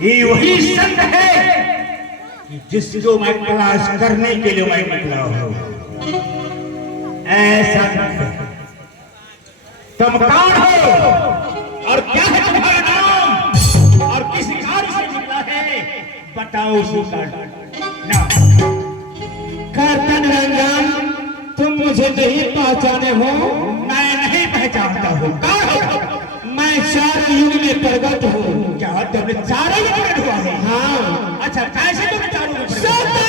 ये वही संत है कि जिसको मैं तलाश करने के लिए मैं निकला हूं। ऐसा तुम कौन हो और क्या है तुम्हारा नाम और किस कार्य से निकला है, बताओ उसका नाम। कर्तन रंजन, तुम मुझे नहीं पहचाने हो? मैं नहीं पहचानता हूँ। कौन हो? मैं 4 युग में प्रकट हूँ। क्या तुमने चारों में प्रकट हुआ है? हाँ। अच्छा, कैसे तुमने चारों में प्रकट हुआ?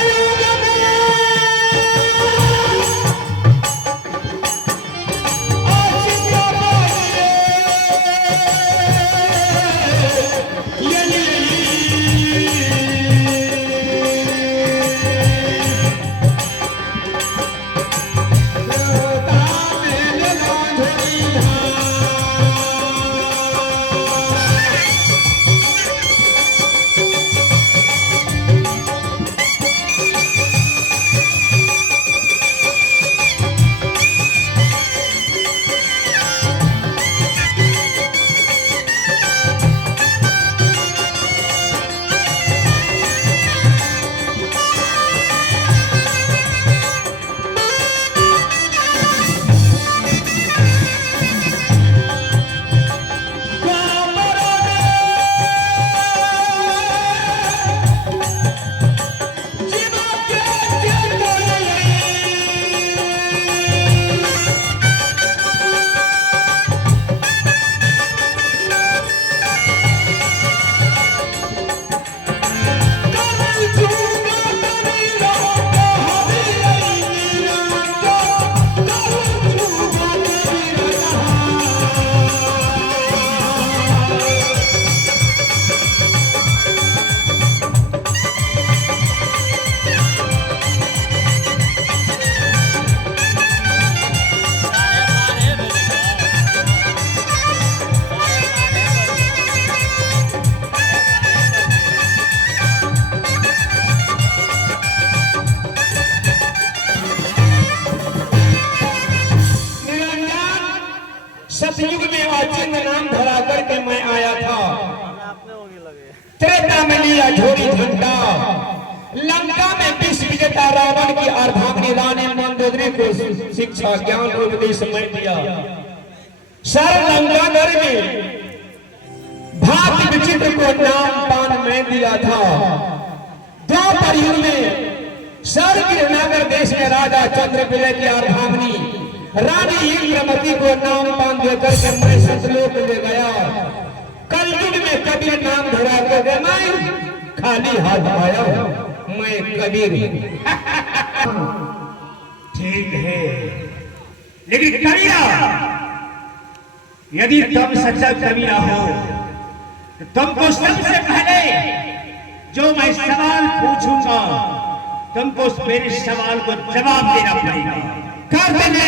सतयुग में अचिंत नाम धरा करके मैं आया था। त्रेता में लिया झोरी झंडा, लंका में विश्व विजेता रावण की अर्धांगिनी रानी मंदोदरी को शिक्षा ज्ञान उपदेश मैं दिया। सर लंका नगर में भाग्य विचित्र को नाम पान में दिया था। द्वापर युग में सरगिर नगर देश के राजा चंद्रपिले की अर्धांगिनी रानी इंद्रमती को नाम पान देकर के मैं सतलोक ले गया। कलयुग में कबीर नाम धरा कर मैं खाली हाथ आया मैं कबीर। ठीक है, लेकिन कबीरा, यदि तुम सच्चा कबीरा हो तो तुमको सबसे पहले जो मैं सवाल पूछूंगा तुमको मेरे सवाल को जवाब देना पड़ेगा। कर्तव्य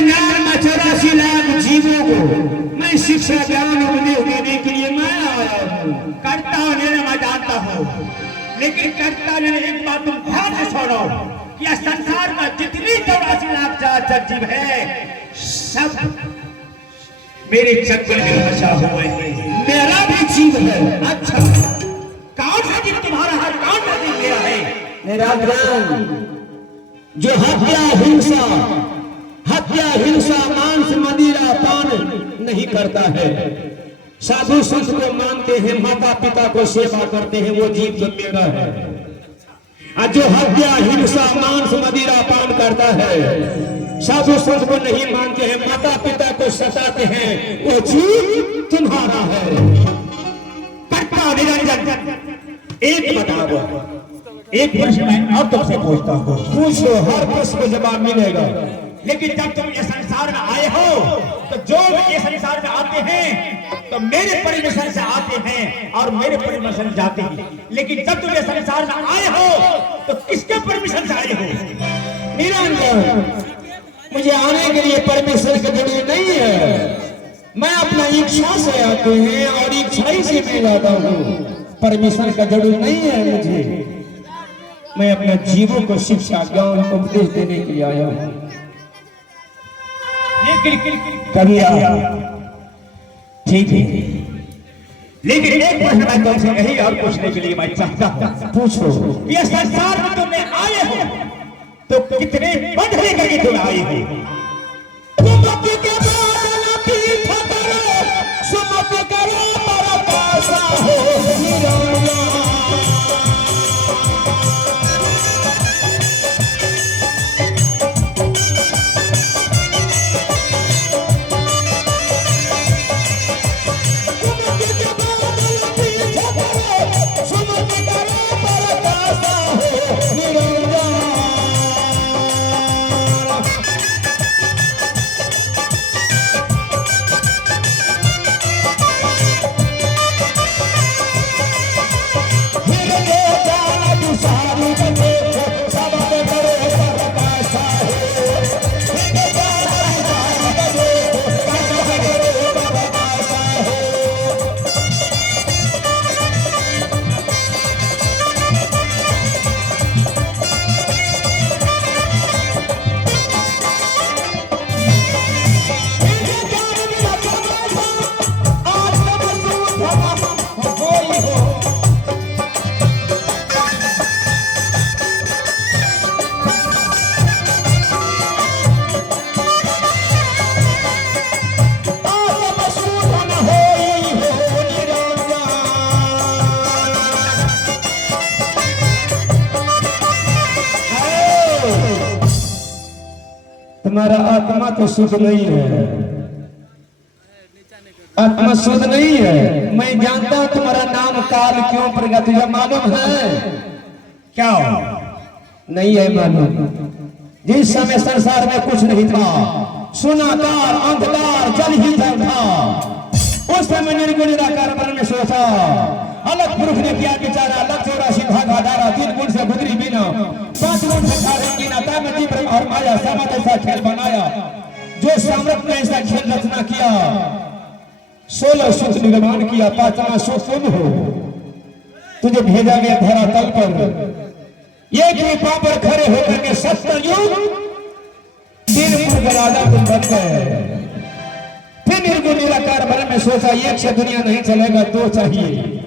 84 लाख जीवों को मैं शिक्षा ज्ञान उपदेश देने के लिए मैं आया हूँ। करता लेना मैं जानता हूँ, लेकिन करता लेना एक बात तुम ध्यान से सुनो कि यह संसार में जितनी 84 लाख चराचर जीव है सब मेरे चक्कर में फंसा हुए हैं। मेरा भी जीव है। अच्छा, कौन सा जीव तुम्हारा है, कौन सा जीव मेरा है? मेरा ज्ञान जो हत्या हिंसा मांस मदिरा पान नहीं करता है, साधु संत को मानते हैं, माता पिता को सेवा करते हैं, वो जीव जो मेरा है। और जो हत्या हिंसा मांस मदिरा पान करता है, साधु संत को नहीं मानते हैं, माता पिता को सताते हैं, वो जीव तुम्हारा है। कर्ता निरंजन, एक बताओ, एक प्रश्न मैं अब तुमसे पूछता हूँ। पूछो, हर प्रश्न को जवाब मिलेगा। लेकिन जब तुम ये संसार में आए हो तो जो ये संसार में आते हैं तो मेरे परमिशन से आते हैं और मेरे परमिशन से जाते हैं। लेकिन जब तुम ये संसार में आए हो तो किसके परमिशन से आए हो? निरंजन, मुझे आने के लिए परमिशन की जरूरत नहीं है। मैं अपना इच्छा से आते हैं और इच्छा ही से मैं जाता हूँ। परमिशन का जरूरत नहीं है मुझे। मैं अपने जीवों को शिक्षा ज्ञान उपदेश देने के लिए आया हूँ। कबीरा, ठीक है, लेकिन एक प्रश्न मैं तुमसे यही और पूछने के लिए मैं चाहता हूँ, पूछो कि इस संसार में तुमने आए हो तो कितने पद लेकर के तुम आए हो? सुमति के बादल पीठ करो, सुमति करो परकाशा हो निराला। तुम्हारा आत्मा तो शुद्ध नहीं है, आत्मा शुद्ध नहीं है। मैं जानता हूं तुम्हारा नाम काल क्यों पड़ेगा, तुझे मालूम है? क्या नहीं है मालूम? जिस समय संसार में कुछ नहीं था, सुनाकार अंधकार जल ही जल था, उस समय निर्गुण निराकार ब्रह्म में सोचा। अलग पुरुष ने किया बेचारा, अलग 84 भागा धारा, 3 गुण से गुजरी बिना, 5 गुण से खारे की नाता में जीव और माया समझ ऐसा खेल बनाया। जो सम्राट ने ऐसा खेल रचना किया, 16 सूत्र निर्माण किया, 5वां सूत्र तुम हो। तुझे भेजा गया धरातल पर, ये कृपा पर खड़े होकर के सत्ययुग तीन राजा तुम बन गए। फिर निर्गुण निराकार ब्रह्म में सोचा, एक से दुनिया नहीं चलेगा, 2 चाहिए।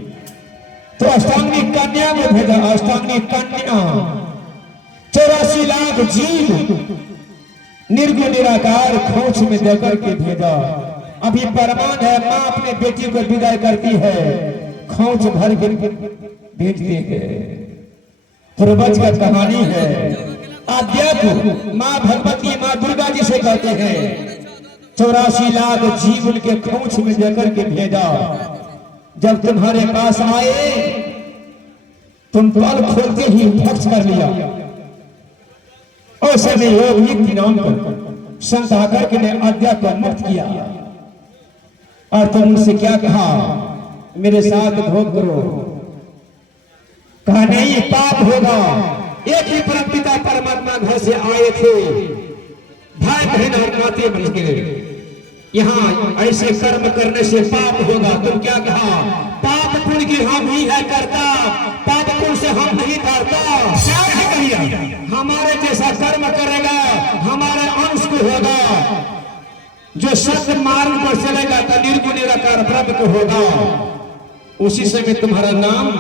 तो अष्टांगी कन्या को भेजा। अष्टांगी कन्या 84 लाख जीव निर्गुण निराकार खोज में देकर के भेजा। अभी प्रमाण है, माँ अपने बेटी को विदाई करती है, खोज भर के भेजती है। पूर्वज का कहानी है। आध्यात्म माँ भगवती माँ दुर्गा जी से कहते हैं, 84 लाख जीव उनके खोज में देकर के भेजा। जब तुम्हारे पास आए, तुम पल खोलते ही भक्ष कर लिया। और समय योग नित्य नाम पर संत आकर के ने आज्ञा को मुक्त किया। और तुम उनसे क्या कहा? मेरे साथ भोग करो। कहा नहीं, पाप होगा। एक ही परम पिता परमात्मा घर से आए थे, भाई बहन और नाते बन के। यहाँ ऐसे कर्म करने से पाप होगा। तुम क्या कहा? पाप पुण्य की हम ही है करता, पाप पुण्य से हम नहीं करता। क्या कहिए? हमारे जैसा कर्म करेगा, हमारे अंश को होगा। जो सत्य मार्ग पर चलेगा तो निर्गुण निराकार ब्रह्म को होगा। उसी समय तुम्हारा नाम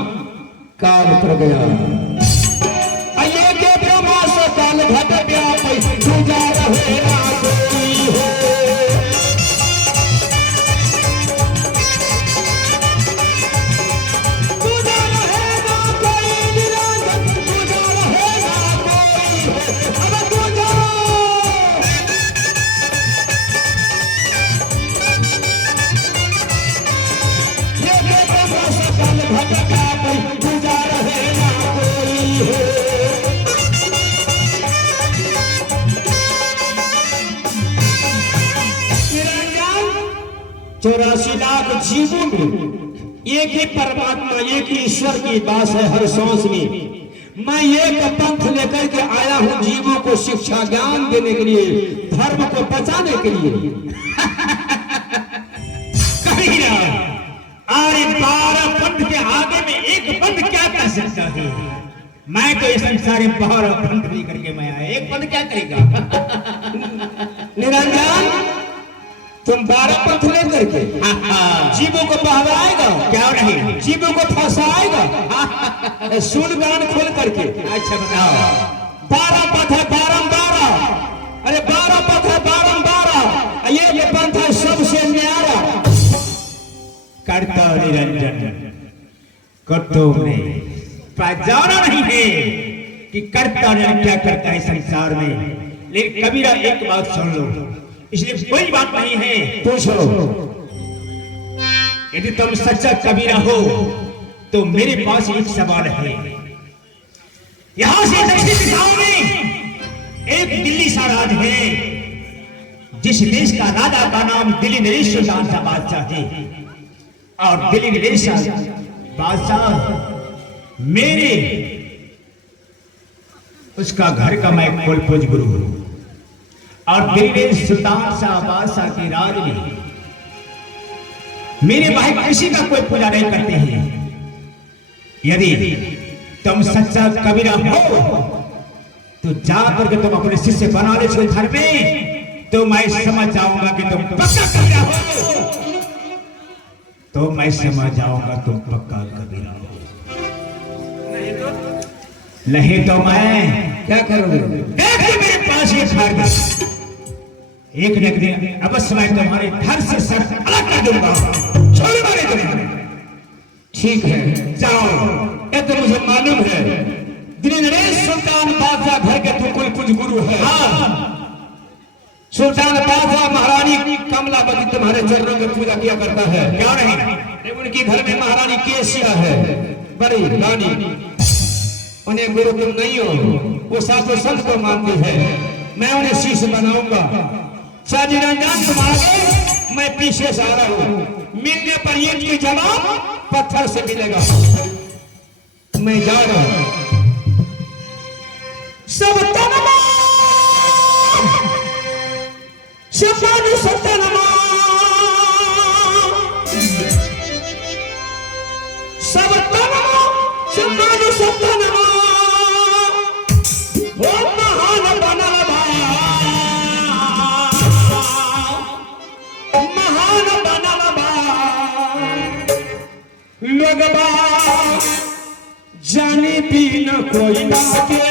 काल उतर गया। अये के ब्रह्मा से काल घट व्याप, पूजा रहे ना कोई हो। चौरासी लाख जीवों में एक ही परमात्मा, एक ही ईश्वर की बात है हर सांस में। मैं एक पंथ लेकर के आया हूं जीवों को शिक्षा ज्ञान देने के लिए, धर्म को बचाने के लिए। कहीं ना अरे 12 पंथ के आगे में एक पंथ क्या कर सकता है? मैं तो इस संसार में 12 पंथ लेकर के मैं आया, एक पंथ क्या करेगा? निरंजन तुम 12 पंथ लेकर के जीवों को बहलाएगा, क्या नहीं, जीवों को फंसाएगा। सुन कान खोल करके। अच्छा बताओ। 12 पंथ है 12, अरे 12 पंथ है 12, ये पंथ है सबसे न्यारा। करता निरंजन को तुमने जाना नहीं है कि करता निरंजन क्या करता है संसार में। लेकिन कबीरा एक बात सुन लो, इसलिए कोई बात नहीं है, पूछो। यदि तुम सच्चा कबीरा हो तो मेरे पास एक सवाल है। यहां से दक्षिण दिशाओं में एक दिल्ली सा राज है, जिस देश का राजा का नाम दिल्ली नरेश सुल्तान सा बादशाह है। और दिल्ली नरेश बादशाह मेरे उसका घर का मैं कुल पूज गुरु हूं। और दिल्ली नरेश सुल्तान सा बादशाह के राज में मेरे भाई किसी का कोई पूजा नहीं करते हैं। यदि तुम सच्चा कबीरा हो तो जाकर के तुम अपने शिष्य बना ले इसको घर में, तो मैं समझ जाऊंगा कि तुम पक्का कबीरा हो। तो मैं समझ जाऊंगा तुम पक्का कबीरा हो। नहीं तो मैं क्या करोगे? देखो मेरे पास ये घर, एक न एक दिन अवश्य मैं तुम्हारे घर से सर अलग कर दूंगा, छोड़ मारे तुम्हें। ठीक है, जाओ। ये तो मुझे मालूम है, दिल्ली नरेश सुल्तान बादशाह घर के तू कुल पूज गुरु है। हाँ, सुल्तान बादशाह महारानी कमलापति तुम्हारे चरणों की पूजा किया करता है। क्यों नहीं? उनके घर में महारानी केसिया है, बड़ी रानी। उन्हें गुरु तुम नहीं हो, वो साधु संत को मानती है। मैं उन्हें शीश बनाऊंगा। शादी रंजन तुम आगे, मैं पीछे से आ रहा हूँ। मिलने पर ईंट की जवाब पत्थर से मिलेगा। मैं जा रहा हूँ। सब तनमा शब्दानु सत्यनमा, सब तनमा शब्दानु सत्यनमा। ओ महान बनल बा, महान बनल बा, लोगबा जाने भी न कोई ना के